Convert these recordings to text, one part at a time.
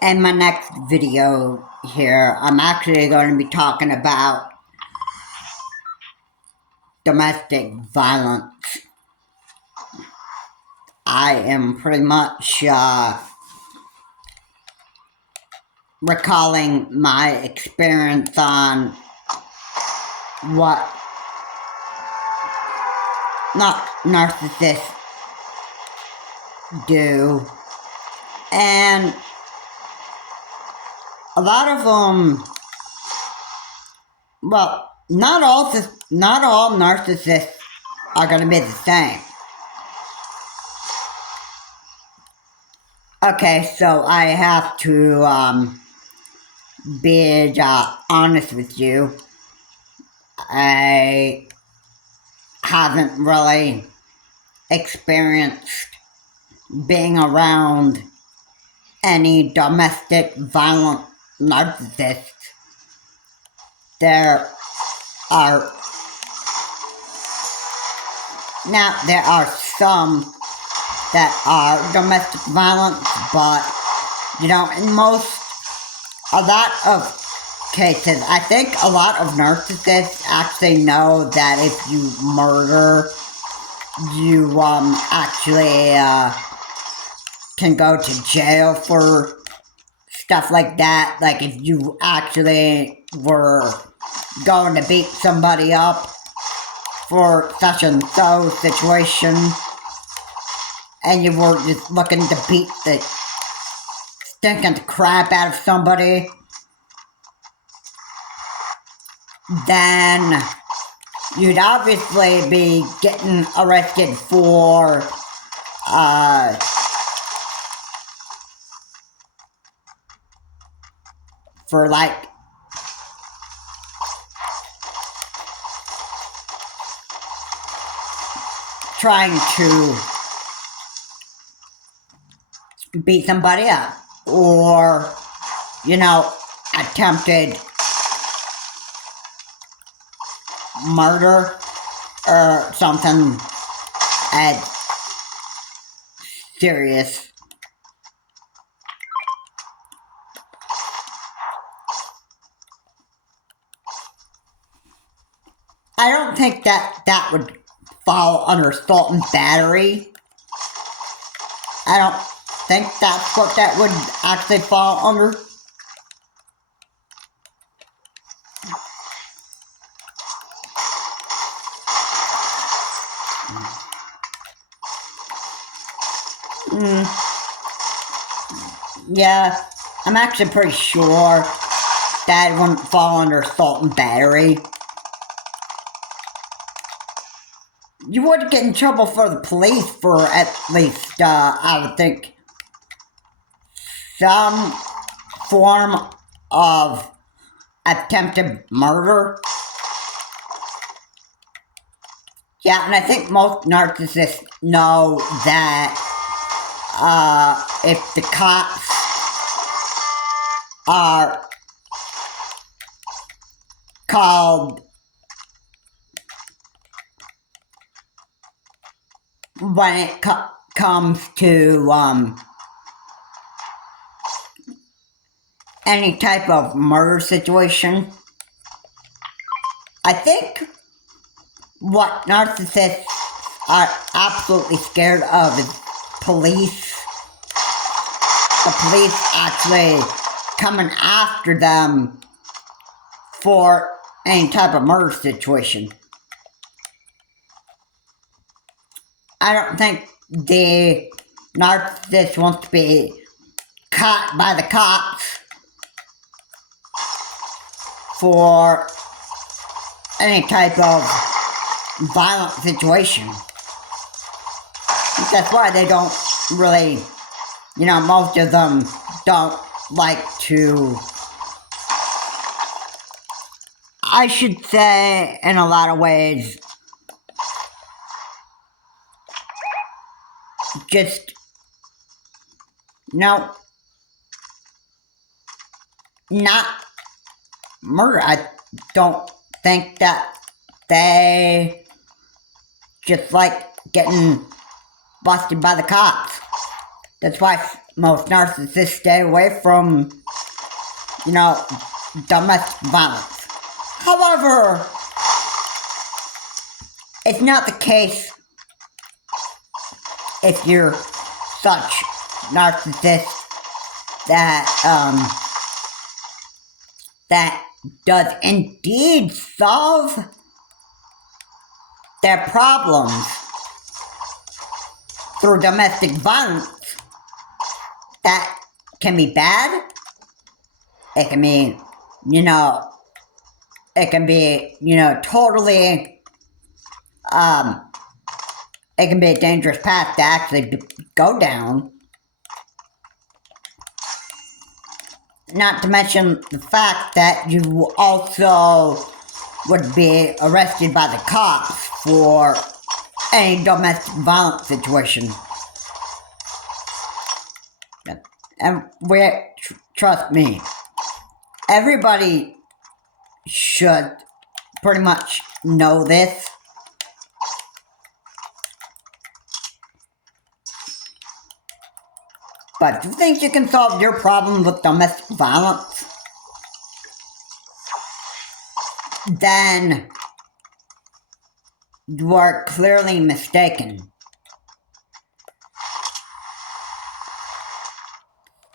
In my next video here, I'm actually going to be talking about domestic violence. I am pretty much recalling my experience on what not narcissists do, and a lot of them, well, not all narcissists are going to be the same. Okay, so I have to be honest with you. I haven't really experienced being around any domestic violent narcissists. There are some that are domestic violence, but in a lot of cases, I think a lot of narcissists actually know that if you murder, you actually can go to jail for stuff like that. Like if you actually were going to beat somebody up for such and so situation, and you were just looking to beat the stinking crap out of somebody, then you'd obviously be getting arrested for like trying to beat somebody up, or attempted murder or something as serious. I don't think that would fall under assault and battery. I don't think that's what that would actually fall under. Yeah, I'm actually pretty sure that wouldn't fall under assault and battery. You would get in trouble for the police for at least, I would think, some form of attempted murder. Yeah, and I think most narcissists know that if the cops are called when it comes to any type of murder situation, I think what narcissists are absolutely scared of is police. The police actually coming after them for any type of murder situation. I don't think the narcissist wants to be caught by the cops for any type of violent situation. That's why they don't really, most of them don't like to, I should say, in a lot of ways, just, not murder. I don't think that they just like getting busted by the cops. That's why most narcissists stay away from, domestic violence. However, it's not the case if you're such narcissist that does indeed solve their problems through domestic violence. That can be bad. It can be, totally, it can be a dangerous path to actually go down. Not to mention the fact that you also would be arrested by the cops for any domestic violence situation. And trust me, everybody should pretty much know this. But do you think you can solve your problem with domestic violence? Then you are clearly mistaken.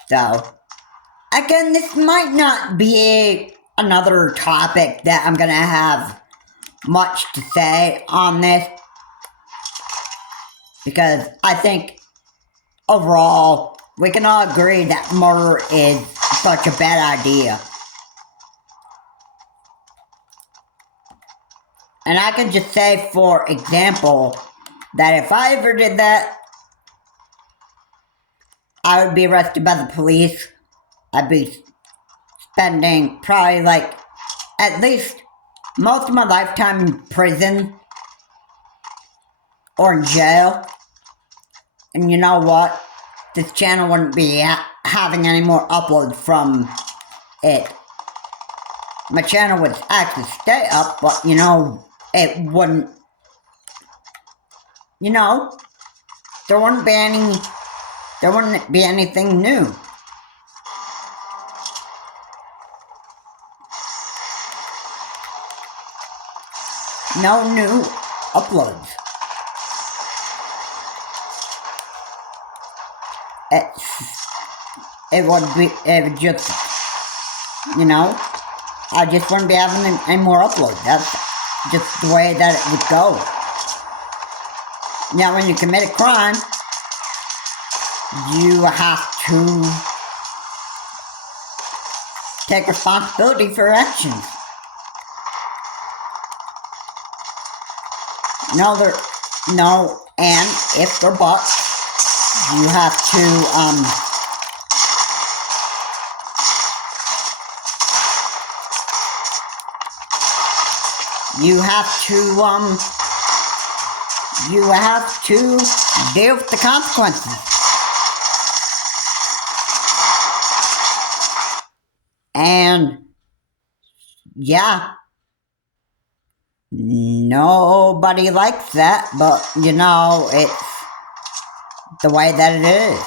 So, again, this might not be another topic that I'm gonna have much to say on this, because I think overall we can all agree that murder is such a bad idea. And I can just say, for example, that if I ever did that, I would be arrested by the police. I'd be spending probably at least most of my lifetime in prison or in jail. And you know what? This channel wouldn't be having any more uploads from it. My channel would actually stay up, but it wouldn't, there wouldn't be anything new. No new uploads. It would just, I just wouldn't be having any more uploads. That's just the way that it would go. Now, when you commit a crime, you have to take responsibility for your actions. And if they're bucks, you have to, you have to deal with the consequences. And, yeah, nobody likes that, but, it's the way that it is.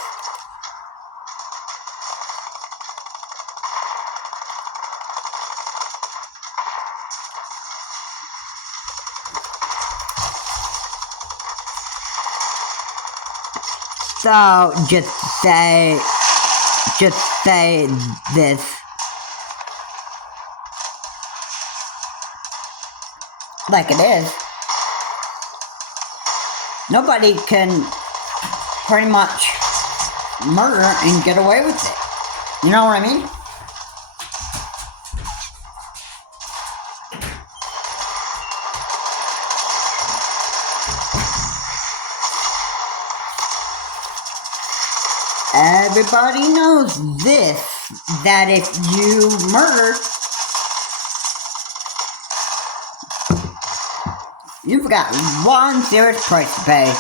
So, just say this. Like it is. Nobody can pretty much murder and get away with it. You know what I mean? Everybody knows this, that if you murder, you've got one serious price to pay.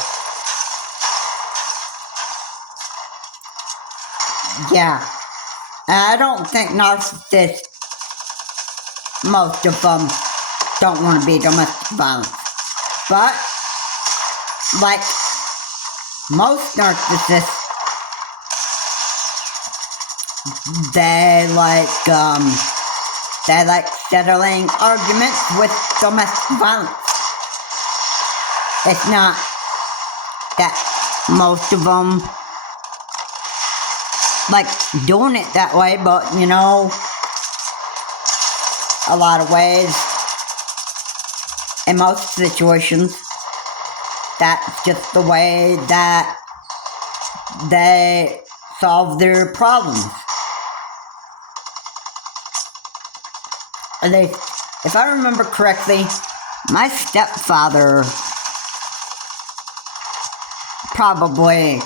Yeah. I don't think narcissists, most of them, don't want to be domestic violence. But, like most narcissists, they like settling arguments with domestic violence. It's not that most of them like doing it that way, but you know, a lot of ways, in most situations, that's just the way that they solve their problems. At least, if I remember correctly, my stepfather probably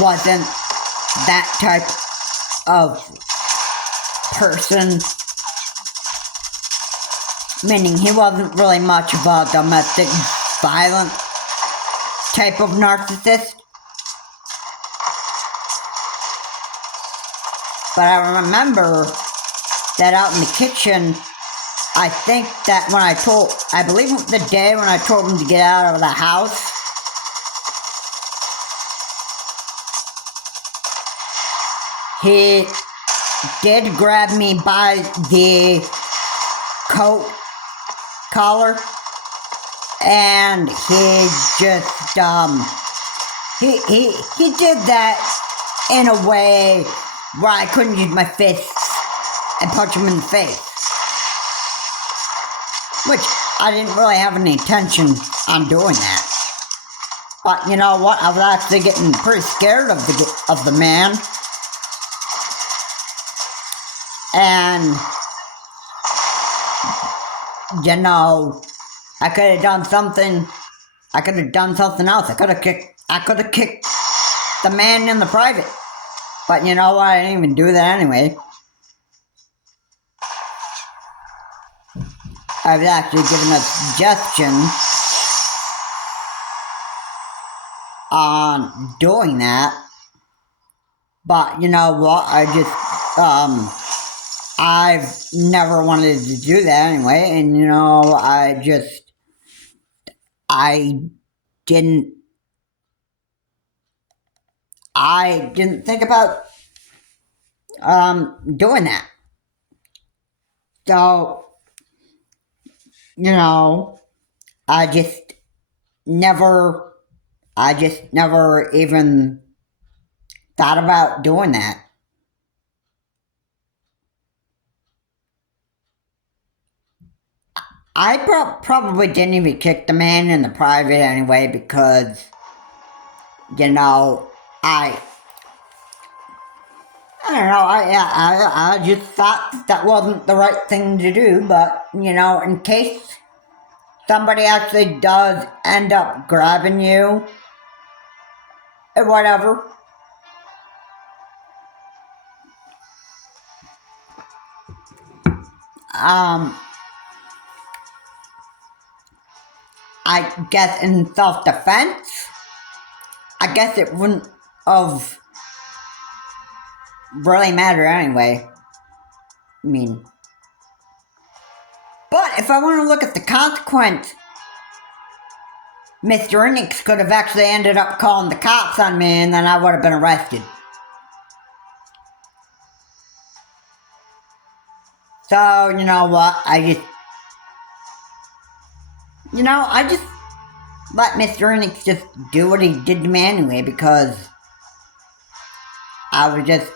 wasn't that type of person, meaning he wasn't really much of a domestic violent type of narcissist. But I remember that out in the kitchen, I think that I believe the day when I told him to get out of the house, he did grab me by the coat collar, and he just, he did that in a way where I couldn't use my fists and punch him in the face. Which, I didn't really have any intention on doing that. But you know what, I was actually getting pretty scared of the man. And, you know, I could have done something else. I could have kicked the man in the private. But you know what, I didn't even do that anyway. I was actually given a suggestion on doing that. But you know what, I've never wanted to do that anyway, and you know, I didn't think about doing that. So, you know, I just never even thought about doing that. I probably didn't even kick the man in the private anyway, because, you know, I don't know, I just thought that wasn't the right thing to do, but, you know, in case somebody actually does end up grabbing you, or whatever, I guess in self-defense, I guess it wouldn't have really mattered anyway. I mean, but if I want to look at the consequence, Mr. Enix could have actually ended up calling the cops on me, and then I would have been arrested. So, you know what, I just let Mr. Enix just do what he did to me anyway, because I was just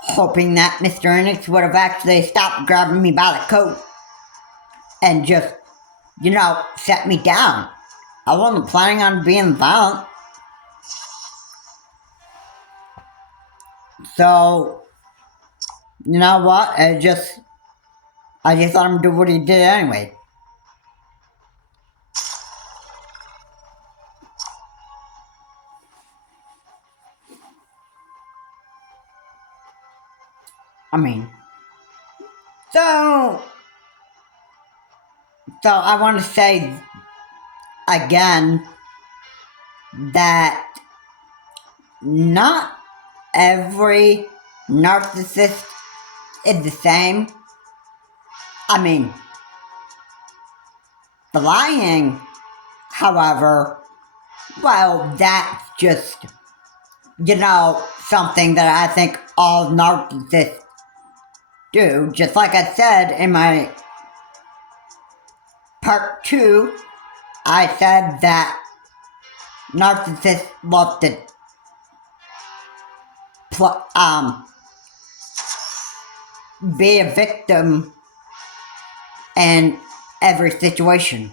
hoping that Mr. Enix would have actually stopped grabbing me by the coat and just, you know, set me down. I wasn't planning on being violent. So, you know what, I just let him do what he did anyway. I mean, so I want to say again that not every narcissist is the same. I mean, the lying, however, well, that's just something that I think all narcissists do. Just like I said in my part 2, I said that narcissists love to be a victim in every situation.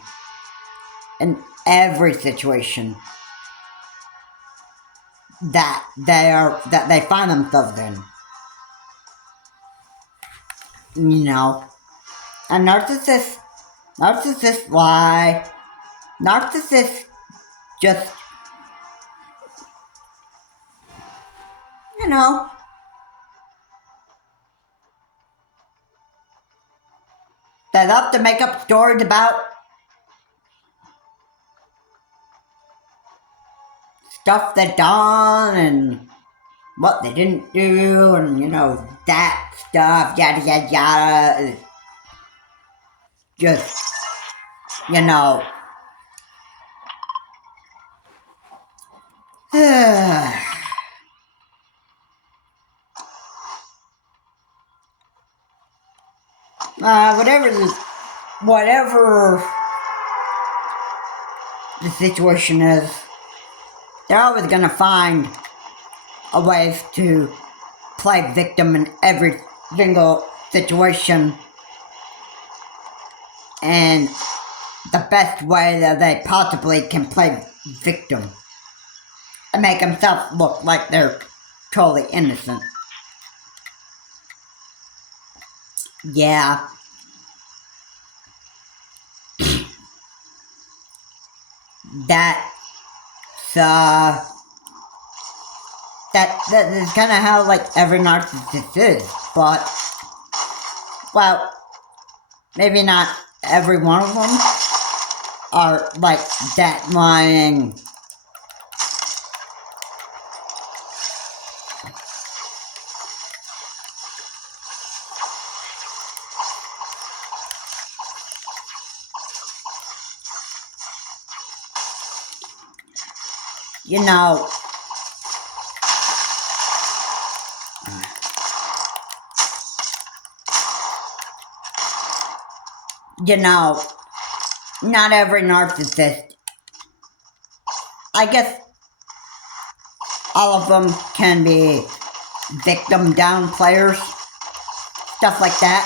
In every situation that they find themselves in. And narcissists lie. Narcissists just, they love to make up stories about stuff they done and what they didn't do, and that stuff, yada yada yada. Just, whatever the situation is, they're always gonna find a way to play victim in every single situation, and the best way that they possibly can play victim and make themselves look like they're totally innocent. Yeah. That's that is kind of how every narcissist is, but well, maybe not every one of them are like that lying. Not every narcissist. I guess all of them can be victim down players, stuff like that.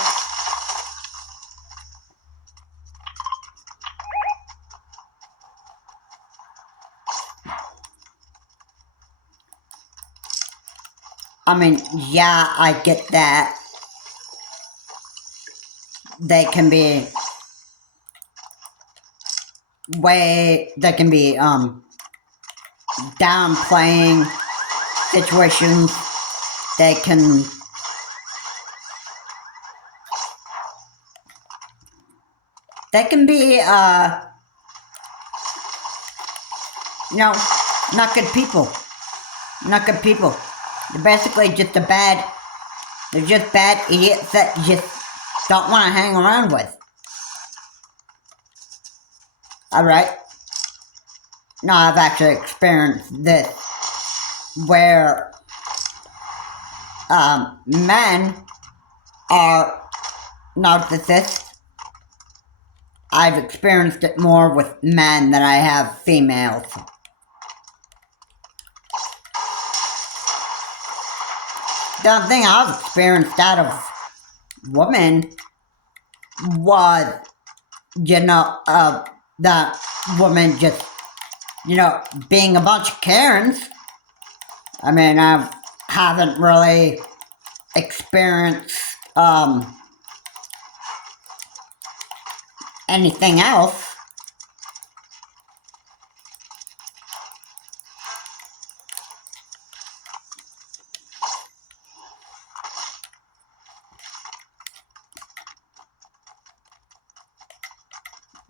I mean, yeah, I get that. They can be downplaying situations. They can be not good people. They're basically just they're just bad idiots that you just don't want to hang around with. Alright? No, I've actually experienced this, where men are narcissists. I've experienced it more with men than I have females. The thing I've experienced out of women was, the woman just, being a bunch of Karens. I mean, I haven't really experienced, anything else.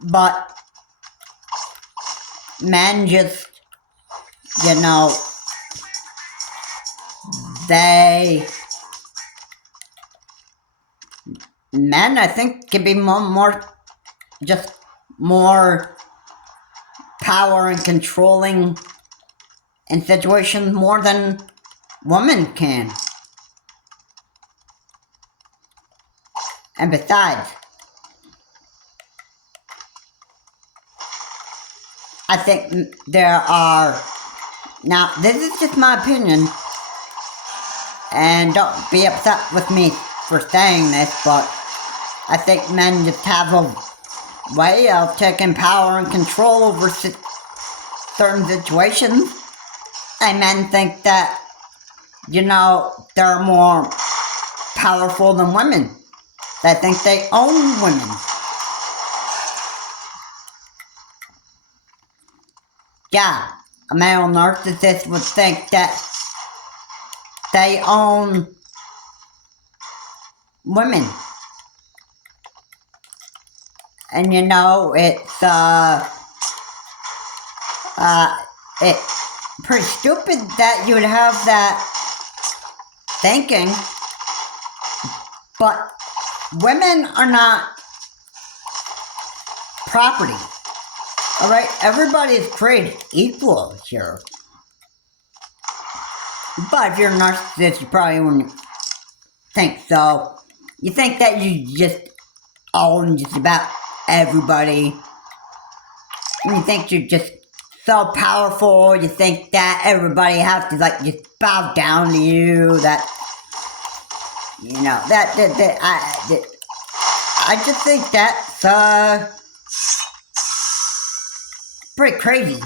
But men just, men, I think, can be more power and controlling in situations more than women can. And besides, I think there are, now this is just my opinion, and don't be upset with me for saying this, but I think men just have a way of taking power and control over certain situations. And men think that, they're more powerful than women. They think they own women. Yeah, a male narcissist would think that they own women. And it's pretty stupid that you would have that thinking, but women are not property. Alright, everybody is created equal here. But if you're a narcissist, you probably wouldn't think so. You think that you just own just about everybody. And you think you're just so powerful. You think that everybody has to just bow down to you. That I just think that's pretty crazy.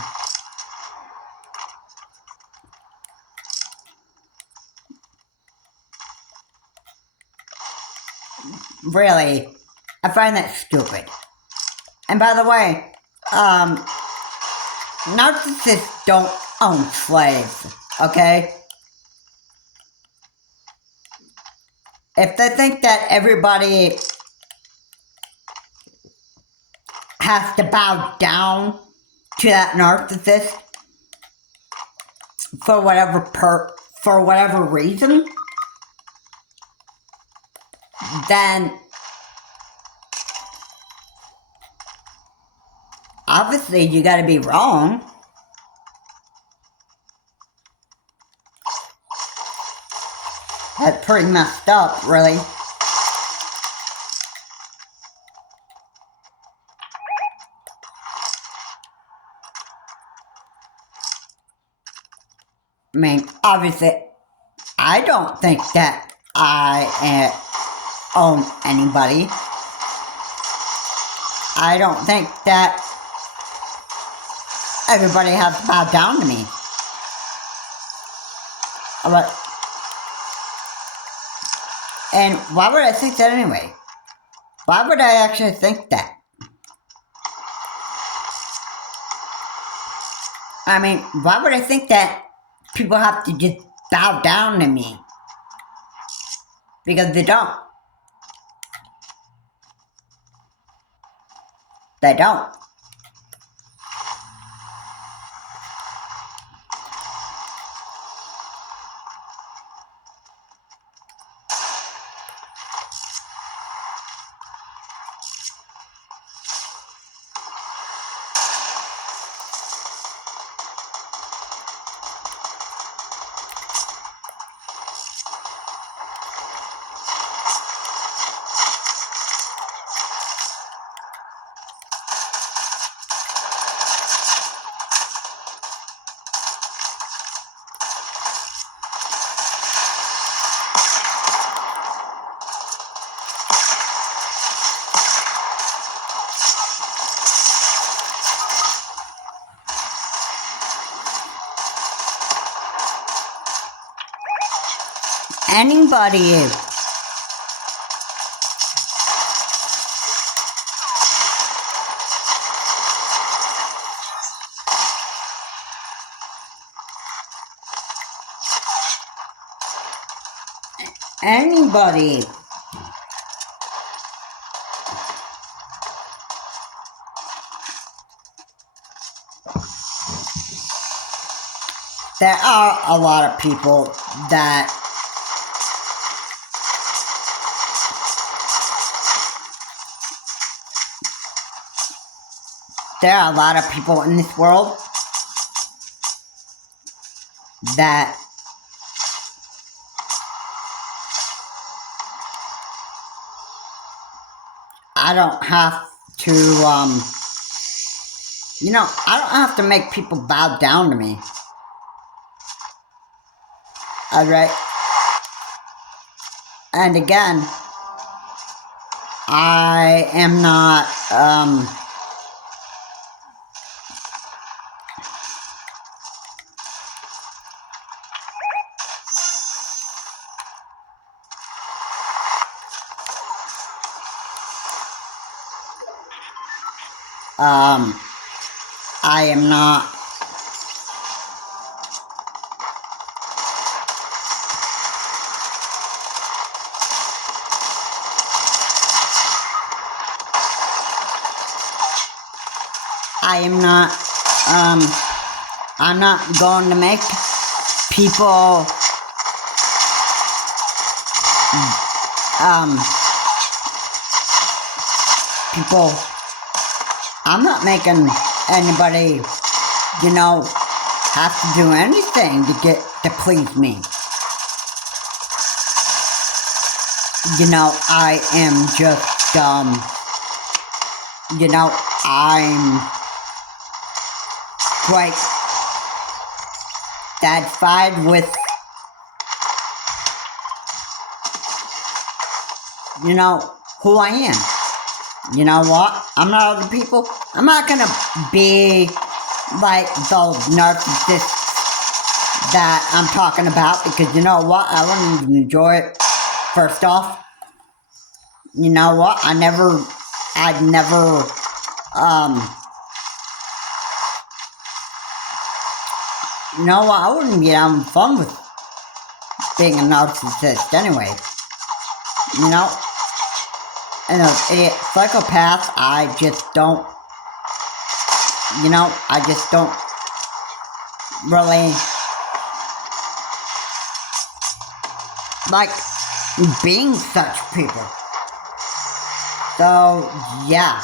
Really, I find that stupid. And by the way, narcissists don't own slaves, okay? If they think that everybody has to bow down to that narcissist for whatever reason, then obviously you gotta be wrong. That's pretty messed up, really. I mean, obviously, I don't think that I own anybody. I don't think that everybody has to bow down to me. But, and why would I think that anyway? Why would I actually think that? I mean, why would I think that people have to just bow down to me? Because they don't. They don't. Anybody there are a lot of people that there are a lot of people in this world that I don't have to, I don't have to make people bow down to me. Alright? And again, I am not, I am not I'm not going to make people, I'm not making anybody, have to do anything to please me. I am just, I'm quite satisfied with, who I am. You know what? I'm not other people. I'm not gonna be like those narcissists that I'm talking about, because you know what? I wouldn't even enjoy it. First off, you know what? I'd never, you know what? I wouldn't be having fun with being a narcissist anyway. And an idiot psychopath, I just don't, I just don't really like being such people. So, yeah.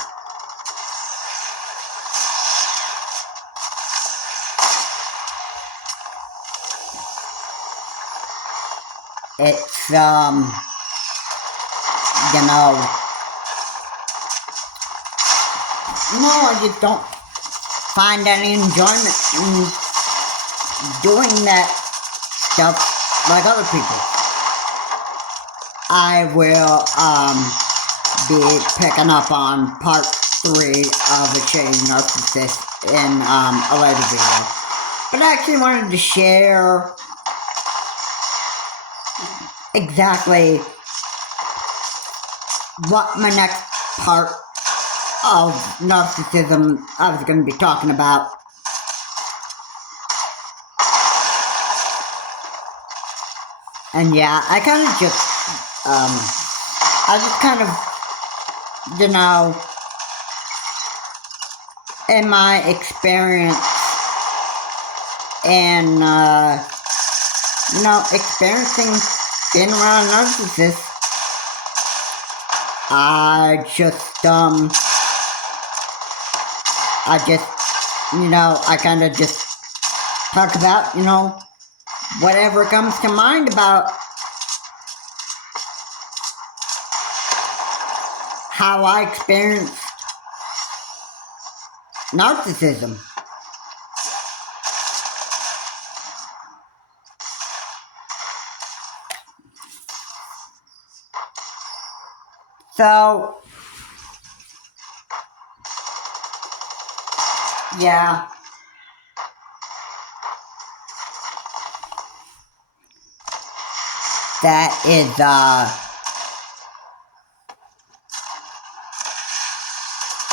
It's, I just don't find any enjoyment in doing that stuff like other people. I will, be picking up on part 3 of a Shady Narcissist in, a later video. But I actually wanted to share exactly what my next part of narcissism I was going to be talking about. And yeah, I kind of just, in my experience and, experiencing being around a narcissist, I kind of just talk about, whatever comes to mind about how I experienced narcissism. So, yeah. That is,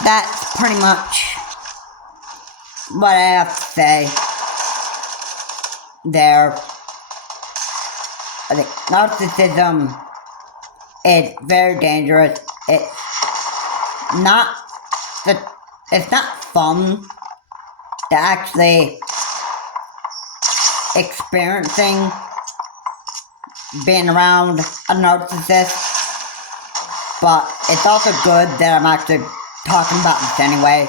that's pretty much what I have to say there. I think narcissism is very dangerous. It's not fun to actually experiencing being around a narcissist, but it's also good that I'm actually talking about this anyway,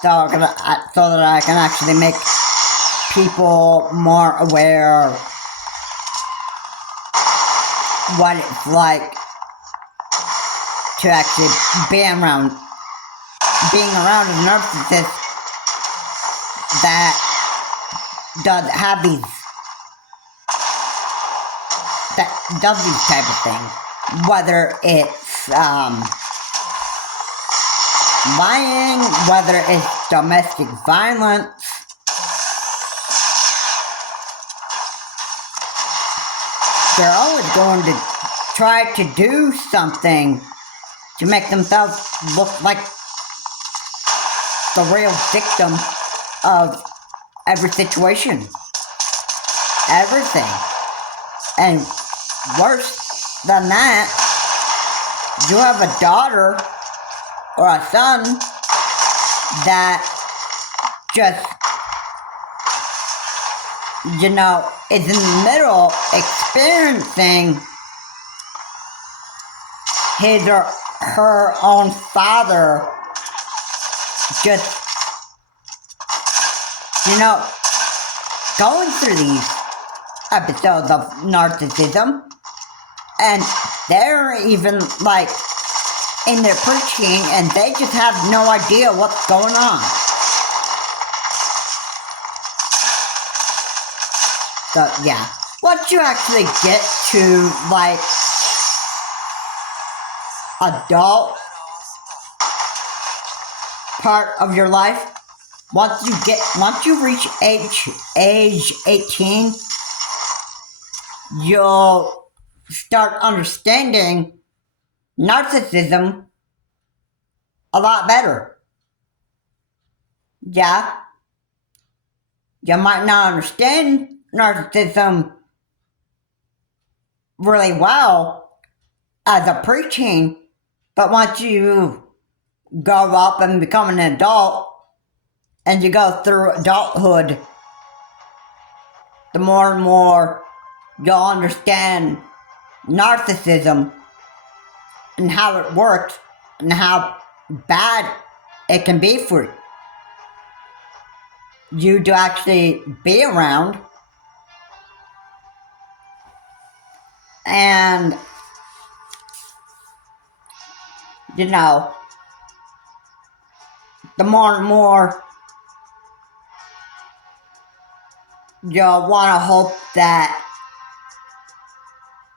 so that I can actually make people more aware what it's like to actually being around a narcissist that does these type of things, whether it's lying, whether it's domestic violence. They're always going to try to do something to make themselves look like the real victim of every situation. Everything. And worse than that, you have a daughter or a son that just, is in the middle experiencing his or her own father just, going through these episodes of narcissism, and they're even in their preaching and they just have no idea what's going on. So yeah, once you actually get to adult part of your life, once you reach age 18, you'll start understanding narcissism a lot better. Yeah, you might not understand narcissism really well as a preteen, but once you grow up and become an adult and you go through adulthood, the more and more you'll understand narcissism and how it works and how bad it can be for you to actually be around. And the more and more you'll want to hope that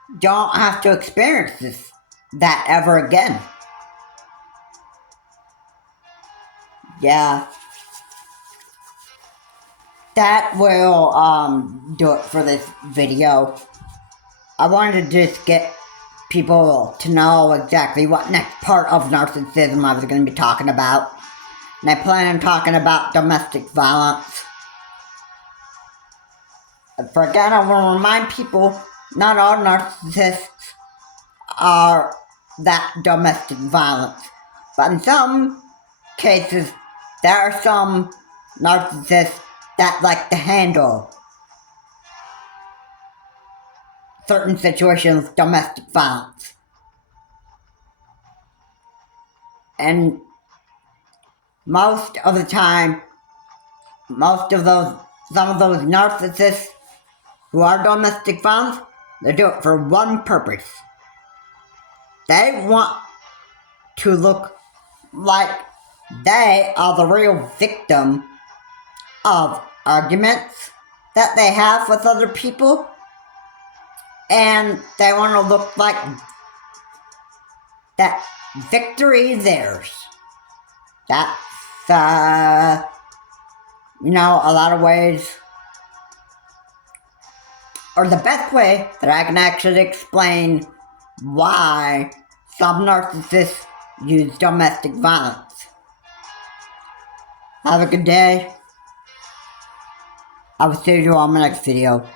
you don't have to experience that ever again. Yeah. That will do it for this video. I wanted to just get people to know exactly what next part of narcissism I was going to be talking about. And I plan on talking about domestic violence. For again, I want to remind people, not all narcissists are that domestic violence. But in some cases, there are some narcissists that like to handle certain situations of domestic violence. And most of the time, some of those narcissists who are domestic violence, they do it for one purpose. They want to look like they are the real victim of arguments that they have with other people, and they want to look like that victory is theirs. That's, a lot of ways, or the best way that I can actually explain why some narcissists use domestic violence. Have a good day. I will see you on my next video.